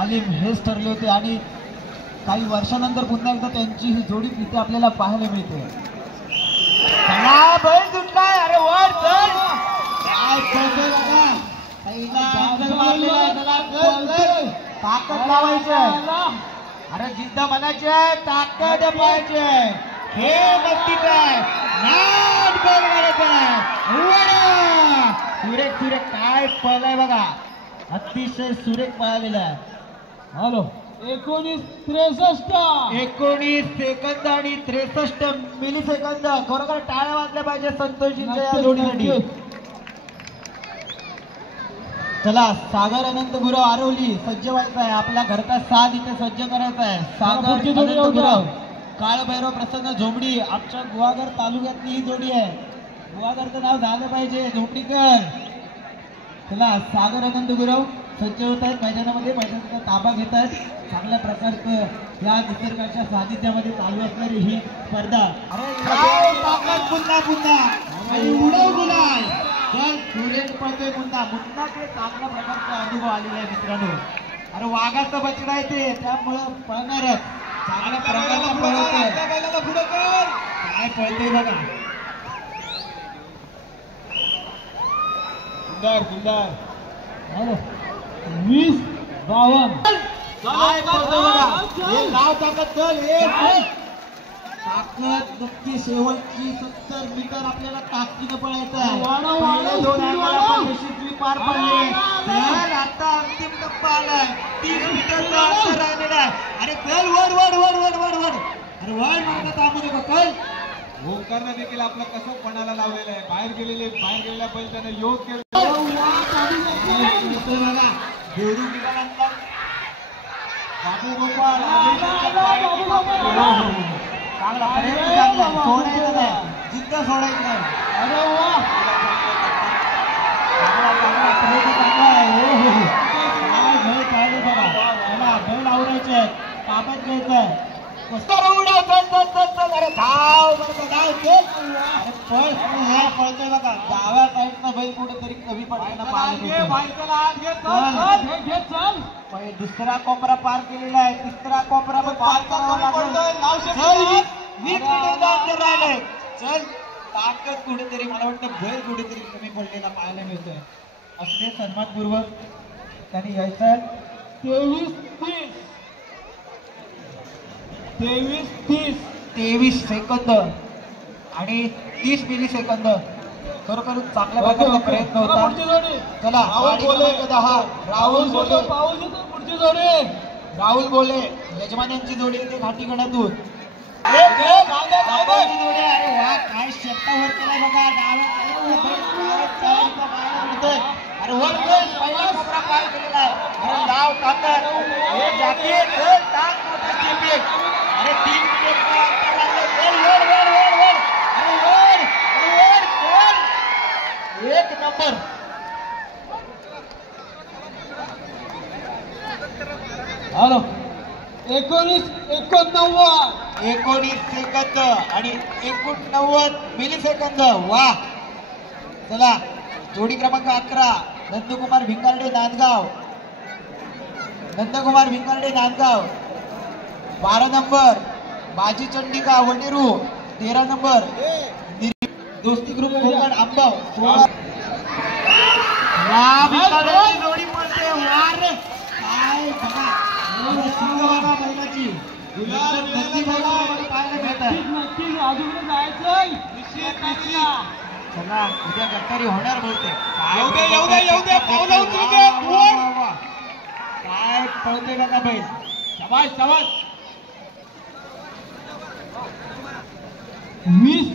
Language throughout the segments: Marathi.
आलिम हेच ठरले होते आणि काही वर्षानंतर पुन्हा एकदा त्यांची ही जोडी इथे आपल्याला पाहायला मिळते. बैल सुटलाय. अरे वर चल काय करतोय बघा. ताकद लावायची. अरे जिद्द म्हणायची, ताकद पाहिजे. हे नक्की काय नाद बैल मारायचा. सुरेख सुरेख काय पळलाय बघा. अतिशय सुरेख पळालेला आहे. हॅलो 19:63 19 सेकंद आणि 63 मिली सेकंद. खरोखर टाळ्या वाजल्या पाहिजे संतोषींच्या या जोडीसाठी. चला सागर अनंत गुरव आरवली सज्ज व्हायचा आहे. आपला घरचा साथ इथे सज्ज करायचा आहे. सागर अनंत गुरव काळ भैरव प्रसन्न झोमडी आमच्या गुहागर तालुक्यातली ही जोडी आहे. गुहागरचं नाव झालं पाहिजे झोमडीकर. चला सागर अनंत गुरव सज्ज होत आहेत मैदानामध्ये. मैदानाचा ताबा घेत आहेत. चांगल्या प्रकारचं या निसर्गाच्या सानिध्यामध्ये चालू असणारी ही स्पर्धा. अरे पुन्हा पुन्हा उडव गुलाल. चल सुरेश पळतोय पुन्हा पुन्हा. ते चांगल्या प्रकारचा अनुभव आलेला आहे मित्रांनो. अरे वाघाचं बछडा आहे ते, त्यामुळं पळणारच चांगल्या प्रकारचं पळतोय. काय पळतोय बघा. सुंदर सुंदर. 20-52 काय पळतोय बघा. हे लाव ताकद. चल ताकद नक्की. शेवटची 70 मीटर आपल्याला ताकदीनं पळायचं आहे. पहिले 2 अंतर यशस्वी पार पडले. चल आता अंतिम टप्पा आलाय. 30 मीटरचं अंतर राहिलेलं आहे. अरे चल वर वर वर वर वर वर. अरे वर मारता थांबू नको. चल ओंकारनं देखील आपलं कसं पणाला लावलेलं आहे. बाहेर गेलेल्या बैल त्यानं योग केला बघा. देवरू निघाल्यानंतर बाबू गोपाळ चांगला प्रयत्न चांगला. सोडायचं नाही, जिद्द सोडायचं नाही. अरे वा चांगला चांगला प्रयत्न चांगला आहे. काय बैल पाहिजे बघा. मला बैल आवडायचे ताब्यात घ्यायचंय. उडाव चल चल चल चल. अरे धाव बरं धाव चल. अरे पळतोय बघा. डाव्या साईडनं बैल कुठेतरी कमी पडताना पाहायला मिळतोय. दुसरा कोपरा पार केलेला आहे. तिसरा कोपरा पण पार करावा लागेल. 20 मीटर राहिले. चल ताकद कुठेतरी मला वाटतं बैल कुठेतरी कमी पडलेला पाहायला मिळतोय. असले सन्मानपूर्वक त्यांनी यायचं. 23 सेकंद आणि 30 मिली सेकंद. खरोखर चांगल्या प्रकारचा प्रयत्न होता. चला 10 राहुल बोले यजमानांची जोडी येते घाटीगडातून. अरे वा काय शेपटावर केलाय बघा. अरे वर पहिला कोपरा पार केलेला आहे. अरे डाव ताकद. हे जॅकेट टाक मोठा स्टेपिंग. अरे 3 मिनिट वर वर वर वर. अरे वर वर वर. एक नंबर. हॅलो 19 सेकंद आणि 89 मिली सेकंद. वा चला जोडी क्रमांक 11 नंदकुमार भिंगारडे नांदगाव. 12 नंबर बाजी चंडिका वनेरू. 13 नंबर दोस्ती ग्रुप कोकण आंबाव. 16 जोडी पडते. वार काय बघा. बघा बैलाची नक्की बघा पाहायला मिळतात. चला उद्या गट्टारी होणार बोलते. काय पळते बघा बैल. शाबाश शाबाश. 20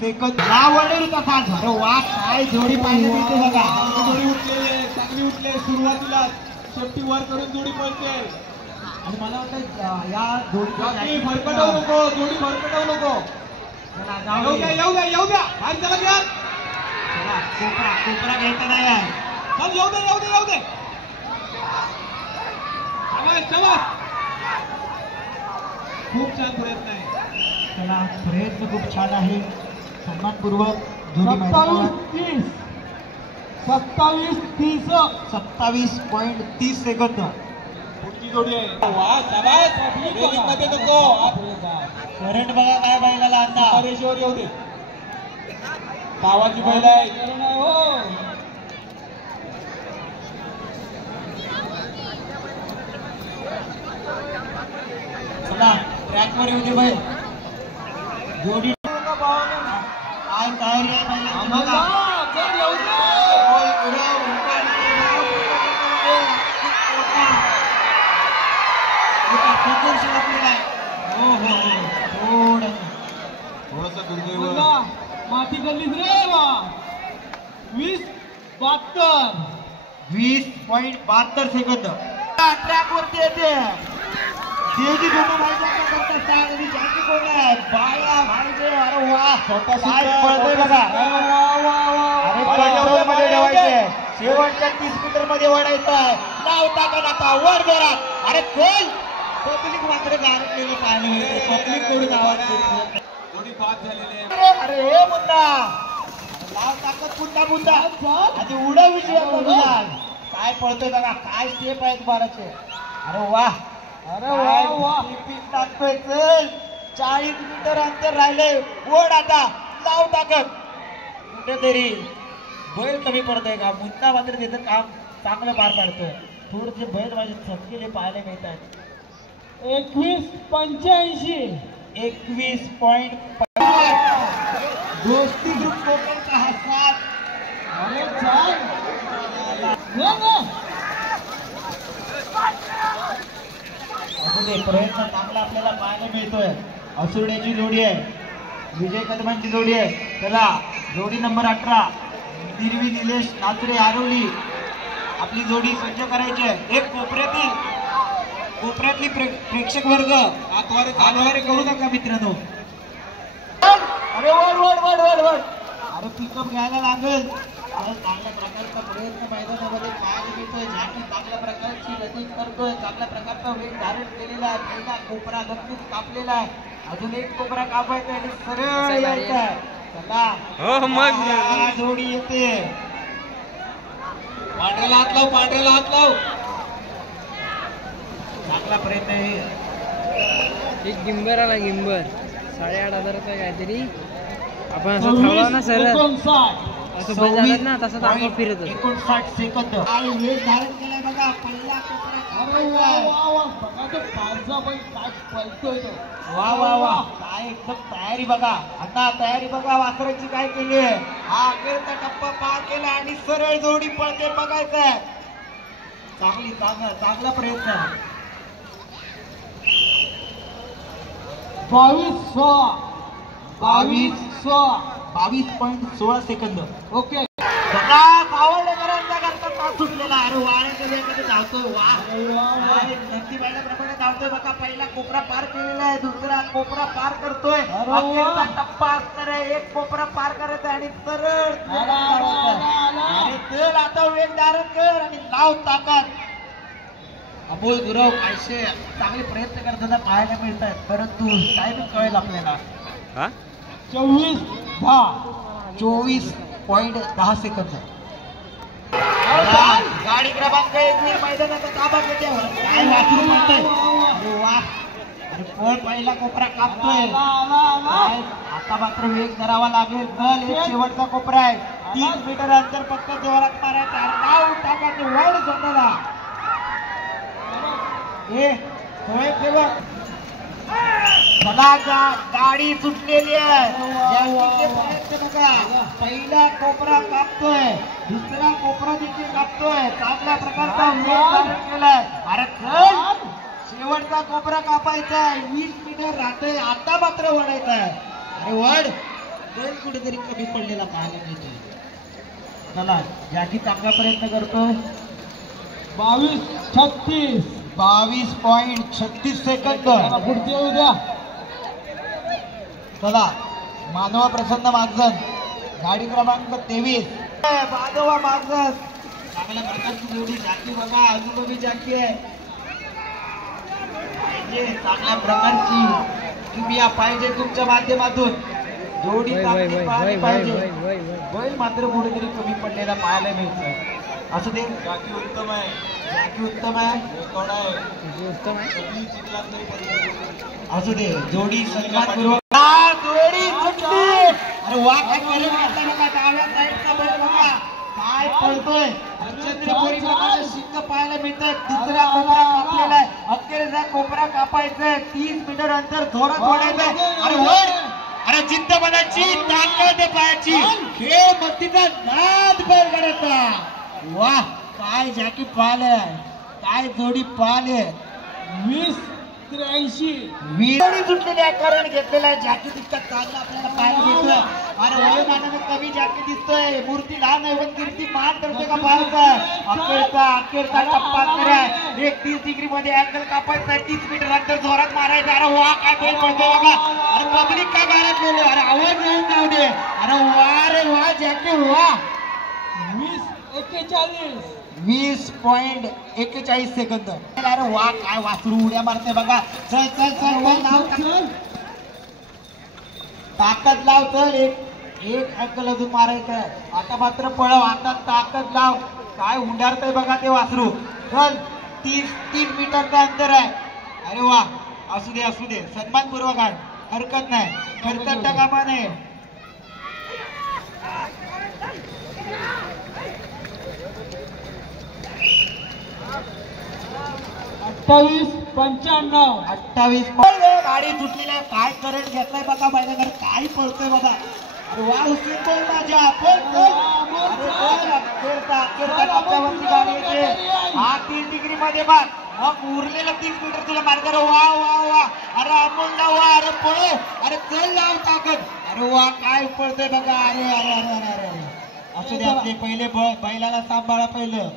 सेकंद. वडील कसा. अरे वा काय जोडी पाहिजे मिळते बघा. जोडी उठलेली चांगली उठले. सुरुवातीला शेपटी वर करून जोडी पळते. आणि मला वाटतं या जोडी भरकटवू नको. जोडी भरकटवू नको. येऊ द्या बाहेर चला घ्या. कोपरा घ्यायचा नाही आहे. चल येऊ दे. खूप छान प्रयत्न आहे. चला प्रयत्न खूप छान आहे. सन्मानपूर्वक 27:30 27.30 सेकंद. पुढची जोडी आहे. वा शाबास. रेलिंग मध्ये नको. करंट बघा काय बैलाला आता रेषेवर येऊ दे. गावाची बैल आहे. चला ट्रॅकवर येऊ दे बैल. जोडी काय तयारी आहे बैलांची बघा. थोडस दुर्दैव. माती गल्लीत रे वा. 20.72 सेकंद. ट्रॅक वरती येते. देवी कोण बाया भाईजे. अरे वा काय पळतोय बघा. अरे मध्ये ठेवायचे. शेवटच्या 30 मीटर मध्ये वडायचं आहे. लावता का आता वर जोरात. अरे खोल. पब्लिक मात्र गारटलेलं पाहिलं मिळते. पब्लिक कडून आवाज येतो. जोडी बाद झालेली आहे. अरे हे मुद्दा लाव ताकद पुन्हा आधी उडव विषय काय पळतोय बघा. काय स्टेप आहेत बाराचे. अरे वा. अरे वा टाकतोय. चल 40 मीटर अंतर राहिले. ओढ आता लाव ताकद. कुठेतरी बैल कमी पडतोय का. मुद्दा मात्र त्याचं काम चांगलं पार पाडतोय. थोडसे बैल माझे थकलेले पाहायला मिळत आहेत. 21.85 दोस्ती ग्रुप कोकणचा हा साथ. अरे चाल असं ते प्रयत्न चांगला आपल्याला पाहायला मिळतोय. असुर्ड्याची जोडी आहे. विजय कदमांची जोडी आहे. चला जोडी नंबर 18 दिरवी निलेश नाचरे आरोली. आपली जोडी सज्ज करायची आहे. एक कोपऱ्यातली प्रेक्षक वर्ग आतवारे करू नका मित्रांनो. अरे वर अरे पिकअप घ्यायला लागेल. चांगल्या प्रकारचा प्रयत्न मैदानामध्ये पाहायला मिळतोय. झाटी चांगल्या प्रकारची रनिंग करतोय. चांगल्या प्रकारचा वेग धारण केलेला आहे. पहिला कोपरा नक्कीच कापलेला आहे. अजून एक कोपरा कापायचा आणि सरळ यायचा आहे. चला जोडी येते. पांढऱ्याला हात लाव. चांगला प्रयत्न आहे. एक गिंबर आला. गिंबर 8,500 काहीतरी. आपण असं थांबला ना सर. असं बस झालं ना तसं आपण फिरत 59 सेकंद. आणि वेग धारण केलाय बघा. पहिला कोपरा वा काय एकदम तयारी बघा. आता तयारी बघा वासराची काय केली आहे. हा अखेरचा टप्पा पार केला आणि सरळ जोडी पळते बघायचंय. चांगला प्रयत्न. 22.16 सेकंद. ओके सुटलेला. अरे वाऱ्याच्या वेगाने धावतोय. नंदी बैलाप्रमाणे धावतोय बघा. पहिला कोपरा पार केलेला आहे. दुसरा कोपरा पार करतोय. अखेरचा टप्पा असणार आहे. एक कोपरा पार करायचा आणि सरळ अरे चल आता वेग धारण कर आणि लाव ताकद. अमोल गुरव आयशे चांगले प्रयत्न करताना पाहायला मिळत आहेत. परंतु टायमिंग कळेल आपल्याला. 24.10 सेकंद. गाडी क्रमांक 1 मैदानाचा ताबा घेते. काय वासरू म्हणतोय. अरे वा. अरे पण पहिला कोपरा कापतोय. आता मात्र वेग धरावा लागेल. चल एक शेवटचा कोपरा आहे. 3 मीटर अंतर फक्त जोरात मारायचा. नाव टाकायचं वळ स्वतःला. गाडी सुटलेली आहे. बघा पहिला कोपरा कापतोय. दुसरा कोपरा देखील कापतोय. चांगल्या प्रकारचा केलाय. अरे चल शेवटचा कोपरा कापायचा आहे. 20 मीटर राहतोय. आता मात्र वडायचा आहे. अरे वड बैल कुठेतरी कमी पडलेला पाहायला मिळतोय. चला जॅकी चांगला प्रयत्न करतो. 22.36 सेकंद. पुढची उद्या चला मानवा प्रसन्न मागजन गाडी क्रमांक 23 मानवा मागजन. चांगल्या प्रकारची जोडी जॅकी बघा. आजूबाजू जॅकी आहे. चांगल्या प्रकारची किमया पाहिजे तुमच्या माध्यमातून. जोडी वय, चांगली वय, पाहायला वय, पाहिजे. वय, वय, वय. बैल मात्र कुठेतरी कमी पडलेला पाहायला मिळतं. असू दे, जाकी उत्तम आहे, जाकी उत्तम आहे, रेकॉर्ड आहे, तुझं उत्तम आहे. कधी जिंकला तरी परिणाम. असू दे. जोडी सन्मानपूर्वक हा, जोडी सुटली. अरे वा, काय करत घातला बघा, डाव्या साईडचा बैल बघा काय पळतोय. चंद्रपुरी प्रकारचा शिक्क पाहायला मिळतं. तिसरा कोपरा कापलेला आहे, अखेरचा कोपरा कापायचा. 30 मीटर अंतर जोरात ओढायचंय. अरे वर, अरे जिद्दपणाची ताकद पायाची, खेळ मस्तीचा नाद बैलगाड्याचा. वा, काय जॅकी पाहिलंय, काय जोडी पाहिले. 20-83 जोडी सुटलेली आहे, कारण घेतलेला आहे. जॅकी तितका चांगला आपल्याला पाहायला मिळतोय. अरे वयोमानानं कमी जॅकी दिसतोय, मूर्ती लहान आहे पण कीर्ती मान करते का पाहायचा. अखेरचा टप्पा आहे. एक 30 डिग्री मध्ये अँगल कापायचा आहे. 30 मीटर अंतर जोरात मारायचं. अरे वा, काय बैल पडतो बघा. अरे पब्लिक काय गाड्यात गेले. अरे आवाज येऊन जाऊ दे. अरे वा रे वा जॅकी वा. 20.41 सेकंद. अरे वा, काय वासरू उड्या मारते बघा. चल चल चल चल लाव, ताकद लाव. चल एक अँगल अजून मारायचं आहे. आता मात्र पळव, आता ताकद लाव. काय उंडारतय बघा ते वासरू. चल, 3 मीटरचं अंतर आहे. अरे वा, असू दे असू दे, सन्मानपूर्वक आहे, हरकत नाही, खरकट कामा नये. 28 गाडी सुटलेली आहे. काय करंट घेतलाय बघा बैलाकडे, काय पळतोय बघा. अरे वा, हुसेन बोल माझ्या पण अखेरचा टप्प्यावरती गाडी येते. हा 30 डिग्री मध्ये बघ, मग उरलेलं 30 मीटर तुला मार्ग. वा वा वा, अरे अमोल वा, अरे पळो, अरे चल लाव ताकद. अरे वा, काय पळतोय बघा. अरे अरे अरे अरे अरे असू दे, आपले पहिले बैलाला सांभाळा पहिलं.